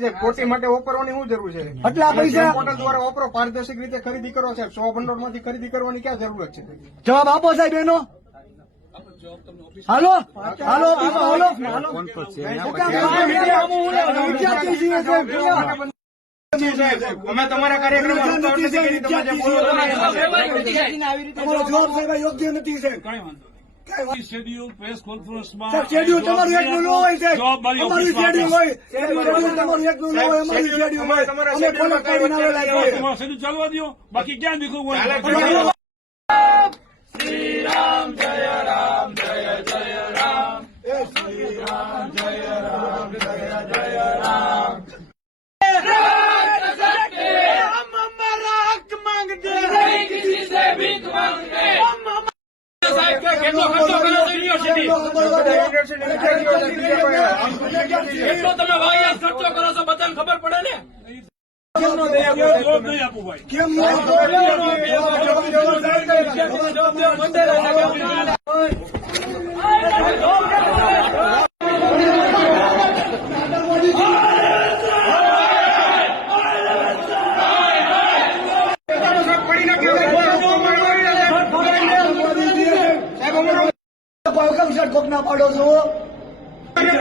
નથી સાહેબ, ખોટી માટે વાપરવાની શું જરૂર છે? આટલા પૈસા પોર્ટલ દ્વારા વાપરો, પારદર્શક રીતે ખરીદી કરો સાહેબ. 100 ભંડોળ માંથી ખરીદી કરવાની ક્યાં જરૂરત છે? જવાબ આપો સાહેબ એનો. હાલો હાલો હાલો અમે તમારા કાર્યક્રમમાં જવાબ સાહેબ યોગ્ય નથી સાહેબ. શેડ્યુલ પ્રેસ કોન્ફરન્સમાં શેડ્યુલ તમારું એકલું ન હોય સાહેબ, અમારું શેડ્યુલ હોય. શેડ્યુલ તમારું એકલું ન હોય, અમારું શેડ્યુલ હોય. અમે ફોલો કરીને આવેલા છીએ. તમારા શેડ્યુલ ચાલવા દો, બાકી ક્યાં દીકરું હોય. શ્રી રામ જય રામ જય જય રામ. શ્રી રામ જય રામ જય જય રામ. हम हमारा हक मांगते नहीं, किसी से भीख मांगते. साहब का કેટલો ખર્ચો કર્યો છે યુનિવર્સિટી? એટલો તમે વાહિયાત ખર્ચો કરો છો, બધાને ખબર પડે ને. કેમ નો દે આપો? જવાબ નહીં આપું ભાઈ. કેમ નો કોક ના પાડો છો? નહીં